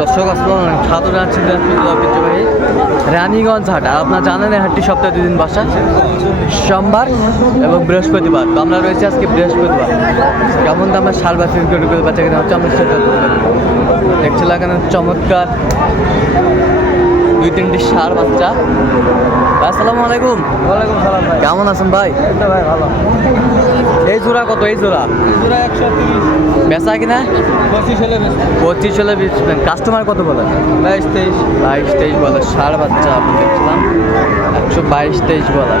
দর্শক আসসালামু আলাইকুম, স্বাগত জানাচ্ছি ঐতিহ্যবাহী রানীগঞ্জ হাট। আর আপনারা জানেন এই হাটটি সপ্তাহে 2 দিন বসা, সোমবার এবং বৃহস্পতিবার। তো আমরা রয়েছে আজকে বৃহস্পতিবার। কেমন দামের শাল বা সিল্কের বাচ্চা কিনা হচ্ছে আমরা সেটা দেখছিলাম এখানে চমৎকার 2-3টি ষাঁড় বাচ্চা। ভাই আসসালামু আলাইকুম। ওয়ালাইকুম সালাম ভাই। কেমন আছেন ভাই? ভাই ভালো। এই জোড়া কত? এই জোড়া 130, বেচা কিনা 25 হলে 25 হলে বেচবেন। কাস্টমার কত বলে? 22, 22-23 বলে। ষাঁড় বাচ্চা আপনি দেখছিলাম 122-23 বলা।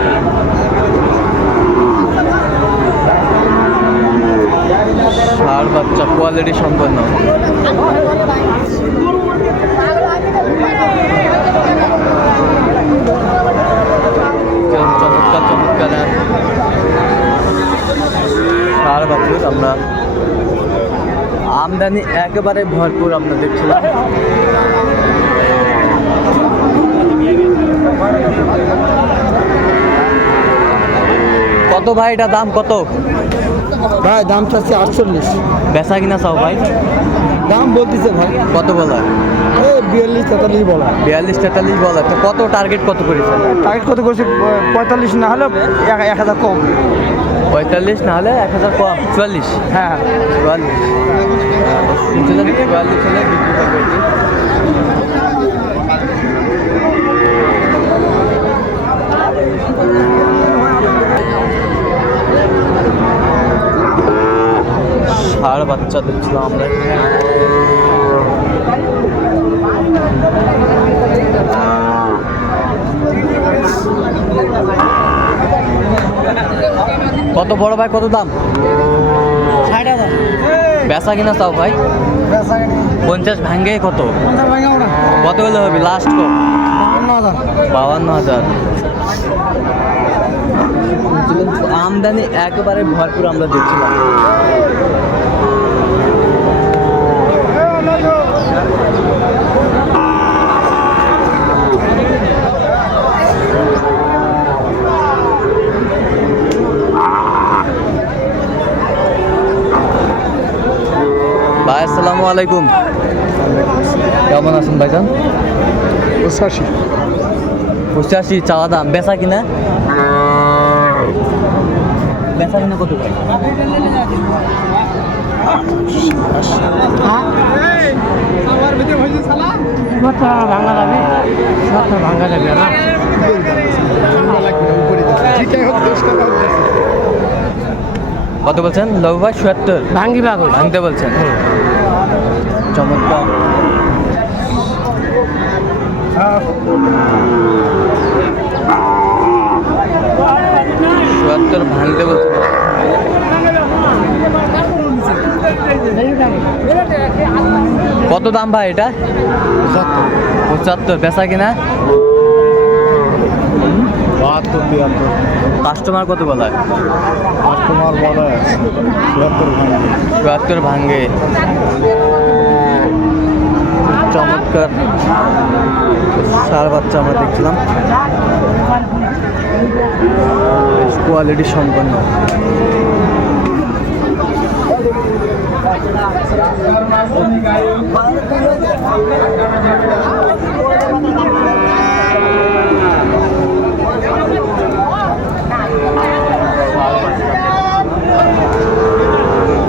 ষাঁড় বাচ্চা কোয়ালিটি সম্পন্ন। চমৎকার চমৎকার ষাঁড় বাছুর আমরা আমদানি একেবারে ভরপুর আমরা দেখছিলাম। কত ভাই এটা দাম কত? ভাই দাম চাচ্ছি 48। বেচা কিনা চাও ভাই? দাম বলতেছে ভাই কত বলা? এই 42-43 বলা। 42-43 বলা। তো কত টার্গেট কত করেছে? টার্গেট কত করছে? 45 না হলে 1000 কম। 45 না হলে 1000 কম। 44? হ্যাঁ 44 শুনছিলাম 44 হলে বিক্রি করবে। ষাঁড় বাচ্চা দেখছিলাম আমরা। কত বড় ভাই, কত দাম? 60,000। বেচা কিনা চাও ভাই? 50 ভাঙ্গে কত? কত হলে হবে লাস্ট? 52,000। আমদানি একেবারে ভরপুর আমরা দেখছিলাম। ভাই আসসালামু আলাইকুম। কেমন আছেন ভাইজান? 85 চাওয়া দাম। বেচা কিনা? বেচা কিনা কত? ভাঙা যাবে না। কত বলছেন লবু ভাই? 76 ভাঙতে বলছেন। চমৎকার। ভাঙতে বলছেন। কত দাম ভাই এটা? 75। বেচা কিনা? 72-73। কাস্টমার কত বলায়? কাস্টমার বলে 74 ভাঙে। চমৎকার ষাঁড় বাচ্চা আমরা দেখছিলাম, বেশ কোয়ালিটি সম্পন্ন।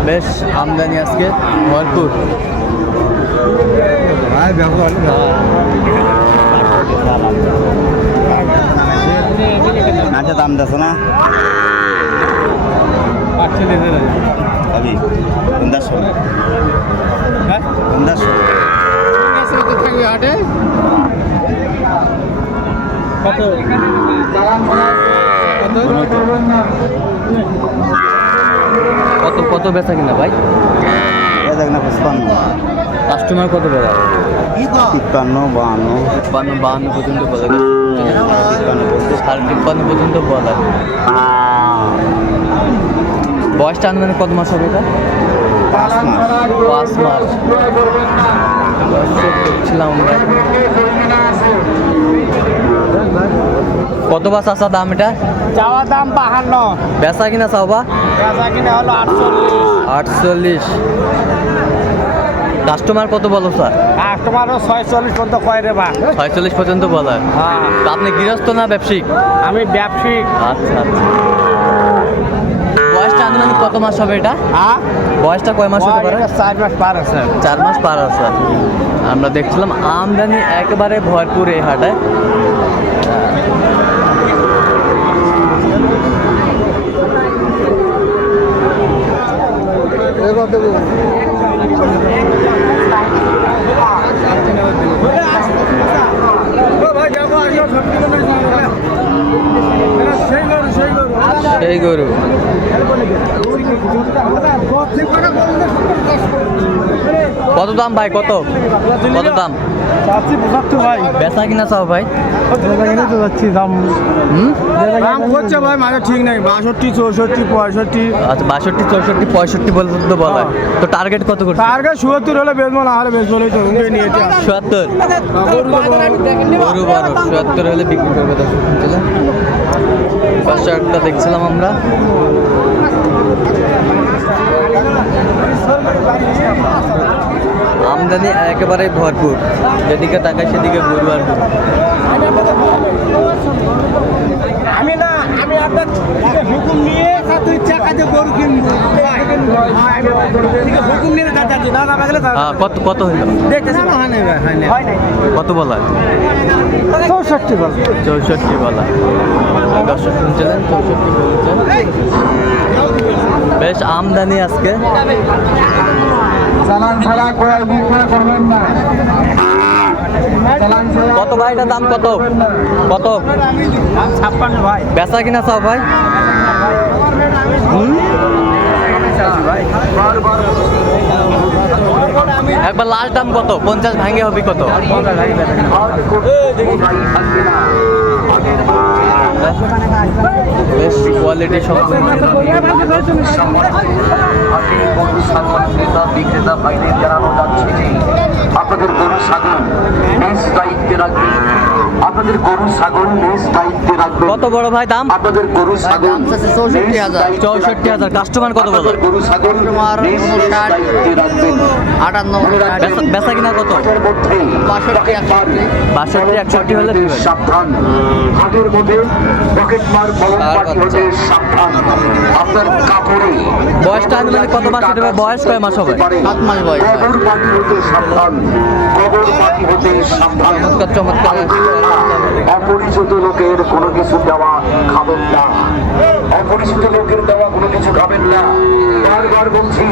বেশ আমদানি আজকে ভরপুর। আচ্ছা দাম দেছো না কত কত বেচা কিনা ভাই? কাস্টমার কত বলা? 53-52 পর্যন্ত বলা। 53 পর্যন্ত বলা। বয়সটা আনুমানিক কত মাস হবে এটা? 5 মাস। দেখছিলাম আমরা। কত বা চাচা দাম এটা? চাওয়া দাম 52। বেচা কিনা চাও বা? বেচা কিনা হলো 48। কাস্টমার কত বলো স্যার? কাস্টমারও 46 পর্যন্ত কয় রে বা। 46 পর্যন্ত বলা হয়। হ্যাঁ তো আপনি গৃহস্থ না ব্যবসায়িক? আমি ব্যবসায়িক। আচ্ছা আচ্ছা। বয়সটা আনুমানিক কত মাস হবে এটা? হ্যাঁ বয়সটা কয় মাস হতে পারে? 4 মাস পার আছে। 4 মাস পার আছে। আমরা দেখছিলাম আমদানি একেবারে ভরপুর এই হাটে। সেই গরু কত দাম ভাই? কত কত দাম? চাচ্ছি 75 ভাই। বেচা কিনা চাও ভাই? তো যাচ্ছি দাম। হুম? দাম করছে ভাই, মানে ঠিক নাই। 62, 64, 65। আচ্ছা 62, 64, 65 পর্যন্ত বলা হয়। তো টার্গেট কত করছে? টার্গেট 77 হলে বেচবো, না হলে বেচবো না। তো নিয়েছে ৭৭। গরু বড় ৭৭ হলে বিক্রি করবে। দর্শক পাঁচশো একটা দেখছিলাম আমরা। আমদানি একেবারে ভরপুর, যেদিকে তাকায় সেদিকে গরু আর গরু। আমি আপনার হুকুম নিয়ে তুই চাকাতে গরু কিনবো। হুকুম নিয়ে কত কত হইল? দেখতেছি কত বলা? 64 বল। 64 বলা। দর্শক শুনছিলেন 64 বলছে। বেশ আমদানি আজকে। চালান ছাড়া ক্রয় বিক্রয় করবেন না। কত ভাই এটা দাম কত? কত? 56 ভাই। বেচা কিনা চাও ভাই? হুম? একবার লাস্ট দাম কত? 50 ভাঙে হবে কত? বেশ কোয়ালিটি সম্পূর্ণ। বিক্রেতা ভাইদের জানানো যাচ্ছে যে আপনাদের গরু ছাগল নিজ দায়িত্বে রাখবেন। আপনাদের গরু ছাগল নিজ দায়িত্বে রাখবেন। কত বড় ভাই দাম? আপনাদের গরু ছাগল 64,000। কাস্টমার কত বলো? গরু ছাগল নিজ দায়িত্বে রাখবেন। 58। বেচা কিনা কত? 62, 61 হলে দিবেন। সাবধান, হাটের মধ্যে পকেট মার কলম পাটি হতে সাবধান। আপনার কাপড়ে বয়সটা আনুমানিক কত মাস হতে পারে? বয়স কয় মাস হবে? 7 মাস বয়স। কবর পাটি হতে সাবধান, কবর পাটি হতে সাবধান। চমৎকার চমৎকার। অপরিচিত লোকের কোনো কিছু দেওয়া খাবেন না। অপরিচিত লোকের দেওয়া কোনো কিছু খাবেন না। বারবার বলছি,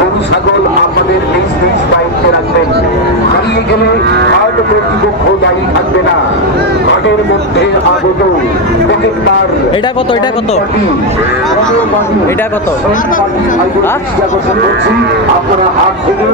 গরু ছাগল আপনাদের নিজ নিজ দায়িত্বে রাখবেন। হারিয়ে গেলে হাট কর্তৃপক্ষ দায়ী থাকবে না। হাটের মধ্যে আগত পকেট মার এটা কত? এটা কত? এটা কত? আপনারা হাট থেকে